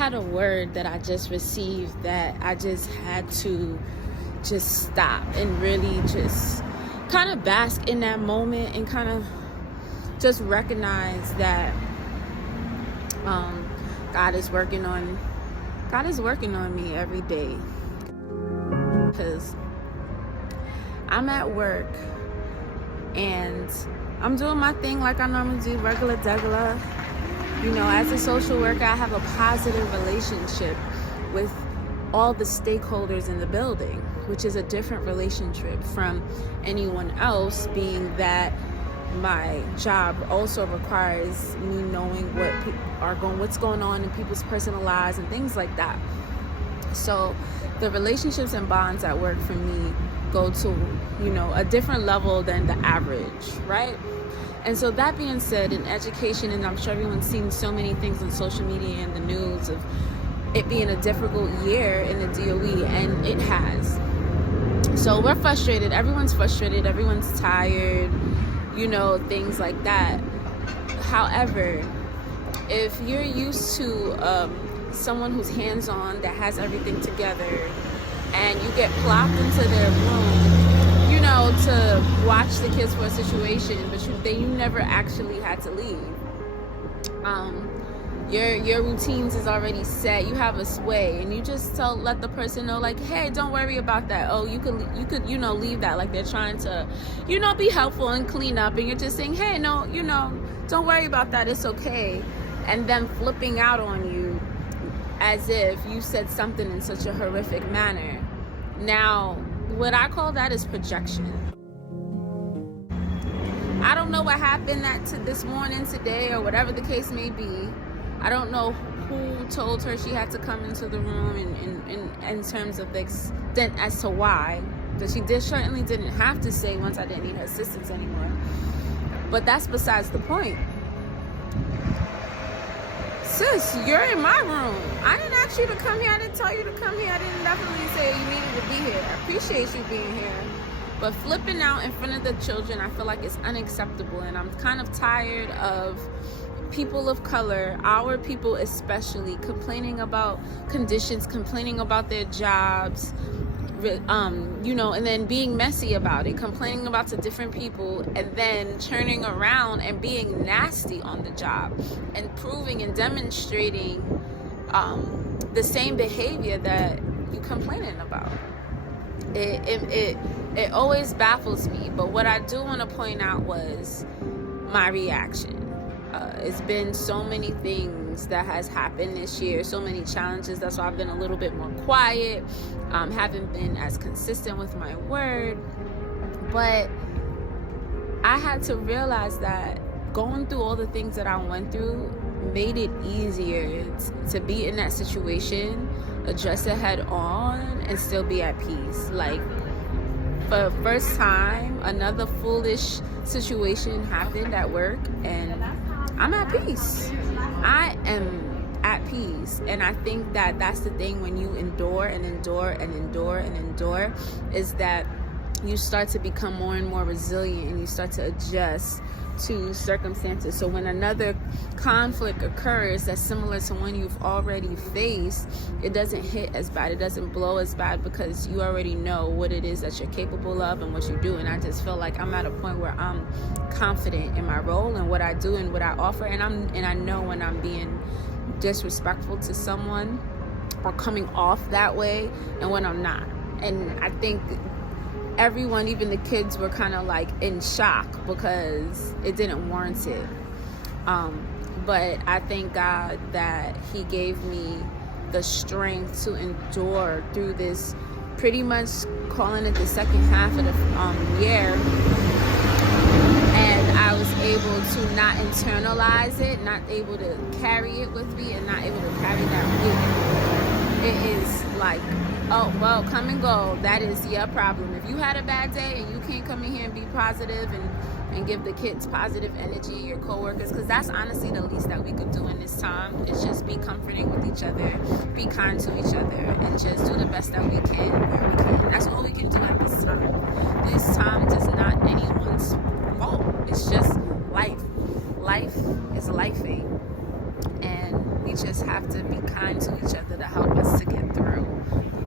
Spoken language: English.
had a word that I just received that I just had to just stop and really just kind of bask in that moment and kind of just recognize that God is working on me every day, because I'm at work and I'm doing my thing like I normally do, regular degular. You know, as a social worker, I have a positive relationship with all the stakeholders in the building, which is a different relationship from anyone else, being that my job also requires me knowing what's going on in people's personal lives and things like that. So the relationships and bonds at work for me go to, a different level than the average, right? And so that being said, in education, and I'm sure everyone's seen so many things on social media and the news of it being a difficult year in the DOE, and it has. So we're frustrated. Everyone's frustrated. Everyone's tired, things like that. However, if you're used to someone who's hands-on, that has everything together, and you get plopped into their room, to watch the kids for a situation, but you never actually had to leave. Your routines is already set. You have a sway, and you just let the person know, like, hey, don't worry about that. Oh, you could leave that. Like, they're trying to, be helpful and clean up, and you're just saying, hey, no, don't worry about that. It's okay. And then flipping out on you as if you said something in such a horrific manner. Now, what I call that is projection. I don't know what happened this morning, today, or whatever the case may be. I don't know who told her she had to come into the room in terms of the extent as to why. But she certainly didn't have to say once I didn't need her assistance anymore. But that's besides the point. Sis, you're in my room. I didn't ask you to come here. I didn't tell you to come here. I didn't definitely say you needed to be here. I appreciate you being here. But flipping out in front of the children, I feel like it's unacceptable. And I'm kind of tired of people of color, our people especially, complaining about conditions, complaining about their jobs, and then being messy about it, complaining about the different people, and then turning around and being nasty on the job and proving and demonstrating the same behavior that you complaining about. It always baffles me. But what I do want to point out was my reaction. It's been so many things that has happened this year, so many challenges. That's why I've been a little bit more quiet, haven't been as consistent with my word. But I had to realize that going through all the things that I went through made it easier to be in that situation, address it head on, and still be at peace. Like, for the first time, another foolish situation happened at work, and I'm at peace. I am at peace. And I think that that's the thing when you endure and endure and endure and endure, is that you start to become more and more resilient, and you start to adjust to circumstances. So when another conflict occurs that's similar to one you've already faced, it doesn't hit as bad, it doesn't blow as bad, because you already know what it is that you're capable of and what you do. And I just feel like I'm at a point where I'm confident in my role and what I do and what I offer, and I know when I'm being disrespectful to someone or coming off that way, and when I'm not. And I think everyone, even the kids, were kind of like in shock because it didn't warrant it. But I thank God that He gave me the strength to endure through this, pretty much calling it the second half of the year. And I was able to not internalize it, not able to carry it with me, and not able to carry that weight. It is like, oh, well, come and go. That is your problem. If you had a bad day and you can't come in here and be positive and give the kids positive energy, your coworkers, because that's honestly the least that we could do in this time, is just be comforting with each other, be kind to each other, and just do the best that we can where we can. That's all we can do at this time. This time is not anyone's fault. It's just life. Life is lifing. And we just have to be kind to each other to help